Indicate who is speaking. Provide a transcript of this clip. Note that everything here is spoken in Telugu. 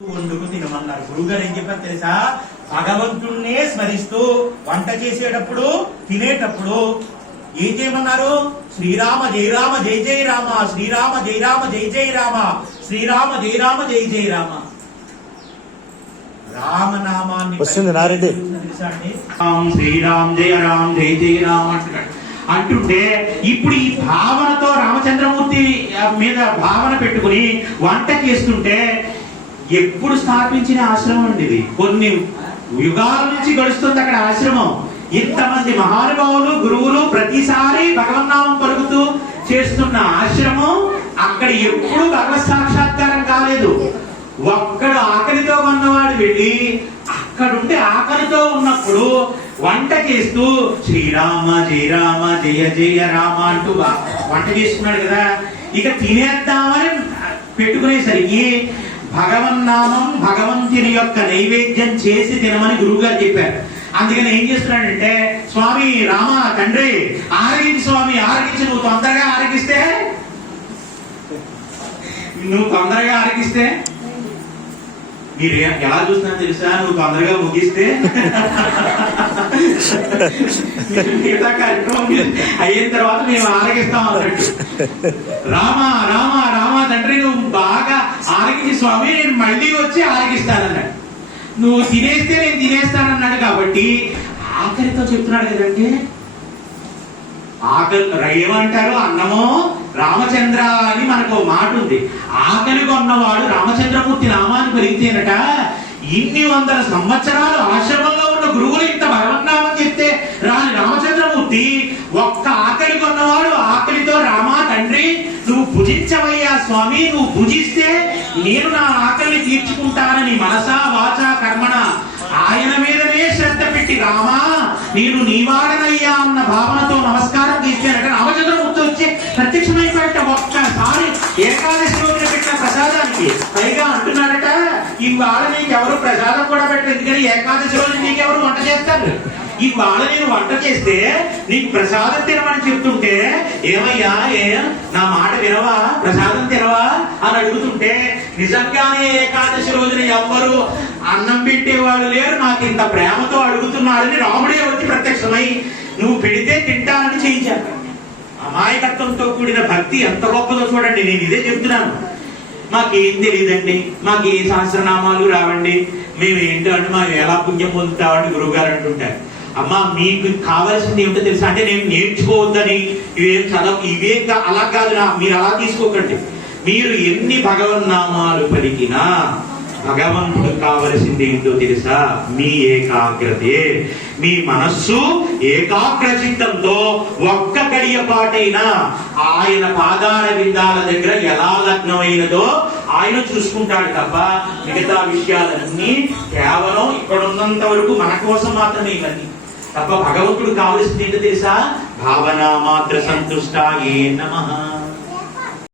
Speaker 1: వండుకు తినమన్నారు. గురుగారు ఏం చెప్పారు తెలుసా? భగవంతుణ్ణే స్మరిస్తూ వంట చేసేటప్పుడు తినేటప్పుడు ఏం చేయమన్నారు? శ్రీరామ జయ రామ జయ జయ రామ శ్రీరామ జయ రామ జయ జయ రామ శ్రీరామ జయ రామ జయ జయ రామ. రామనామాన్ని
Speaker 2: వస్తుంది నారెడ్డి.
Speaker 1: శ్రీరామ్ జయ రామ్ జయ జయ రామ్ అంటున్నాడు. అంటుంటే ఇప్పుడు ఈ భావనతో రామచంద్రమూర్తి మీద భావన పెట్టుకుని వంట చేస్తుంటే ఎప్పుడు స్థాపించిన ఆశ్రమం అండి ఇది? కొన్ని యుగాల నుంచి గడుస్తుంది అక్కడ ఆశ్రమం. ఇంతమంది మహానుభావులు గురువులు ప్రతిసారి భగవన్నామం పలుకుతూ చేస్తున్న ఆశ్రమం అక్కడ ఎప్పుడు భగవత్ సాక్షాత్కారం కాలేదు. ఒక్కడు ఆకలితో ఉన్నవాడు వెళ్ళి అక్కడుంటే ఆకలితో ఉన్నప్పుడు వంట చేస్తూ శ్రీరామ జయరామ జయ జయ రామ అంటూ వంట చేసుకున్నాడు కదా. ఇక తినేద్దామని పెట్టుకునేసరికి భగవన్నామం భగవంతుని యొక్క నైవేద్యం చేసి తినమని గురువుగారు చెప్పారు. అందుకని ఏం చేస్తున్నాడంటే స్వామి రామ తండ్రి ఆరగించి స్వామి ఆరగించి నువ్వు తొందరగా ఆరగిస్తే? నువ్వు తొందరగా ఆరగిస్తే? మీరు ఎలా చూస్తున్నా తెలుసా? నువ్వు తొందరగా ముగిస్తే? మిగతా కార్యక్రమం అయిన తర్వాత మేము ఆరగిస్తాం అన్నట్టు. రామ రామ రామ తండ్రి నువ్వు ఆరగించి స్వామి నేను మళ్ళీ వచ్చి ఆరగిస్తానన్నాడు నువ్వు తినేస్తే నేను తినేస్తానన్నాడు కాబట్టి ఆఖరితో చెప్తున్నాడు కదండి ఆకలి ఏమంటారు అన్నమో రామచంద్ర అని మనకు మాట ఉంది. ఆకలి కొన్నవాడు రామచంద్రమూర్తి నామాన్ని పెరిగితేనట ఇన్ని వందల సంవత్సరాలు ఆశ్రమంలో ఉన్న గురువులు ఇంత బలం చెప్తే రాని రామచంద్రమూర్తి ఒక్క ఆకలి కొన్నవాడు ఆకలితో రామా తండ్రి నువ్వు భుజించవయ్యా స్వామి నువ్వు భుజిస్తే నేను నా ఆకలిని తీర్చుకుంటానని మనసా వాచా కర్మణ. ఆయన మీదనే శ్రద్ధ పెట్టి రామా నేను నీవాడనయ్యా అన్న భావనతో నమస్కారం చేశారట రామచంద్రమూర్తి వచ్చి ప్రత్యక్షమైపోయాట ఒక్కసారి. ఏకాదశి రోజున పెట్టిన ప్రసాదానికి. పైగా అంటున్నాడట ఇవాళ నీకెవరు ప్రసాదం కూడా పెట్టారు ఎందుకని ఏకాదశి రోజు నీకెవరు వంట చేస్తారు? ఇవాళ నేను వంట చేస్తే నీకు ప్రసాదం తినమని చెప్తుంటే ఏమయ్యా ఏ? నా మాట వినవా? ప్రసాదం తినవా? అని అడుగుతుంటే నిజంగానే ఏకాదశి రోజున ఎవ్వరు అన్నం పెట్టేవాళ్ళు లేరు. నాకు ఇంత ప్రేమతో అడుగుతున్నాడని రాముడే వచ్చి ప్రత్యక్షమై నువ్వు పెడితే తింటానని చేయించాను అమాయకత్వంతో కూడిన భక్తి ఎంత గొప్పదో చూడండి. నేను ఇదే చెప్తున్నాను. మాకేం తెలియదండి. మాకు ఏ సహస్రనామాలు రావండి. మేము ఏంటో అంటే మాకు ఎలా పుణ్యం పొందుతామని గురువు గారు అంటుంటారు. అమ్మా మీకు కావాల్సింది ఏమిటో తెలుసా? అంటే నేను నేర్చుకోవద్దని ఇవేం చదవ ఇవే అలా కాదు నా మీరు అలా తీసుకోకండి. మీరు ఎన్ని భగవన్నామాలు పలికినా భగవంతుడు కావలసింది ఏంటో తెలుసా? మీ ఏకాగ్రతే. మీ మనస్సు ఏకాగ్రచిత్తంతో ఒక్క కడియపాటైనా ఆయన పాదాల విందాల దగ్గర ఎలా లగ్నమైనదో ఆయన చూసుకుంటాడు తప్ప మిగతా విషయాలన్నీ కేవలం ఇక్కడ ఉన్నంత వరకు మన కోసం మాత్రమే ఇవన్నీ. తప్ప భగవంతుడు కావలసింది ఏంటో తెలుసా? భావన మాత్ర సంతుష్ట ఏ నమ.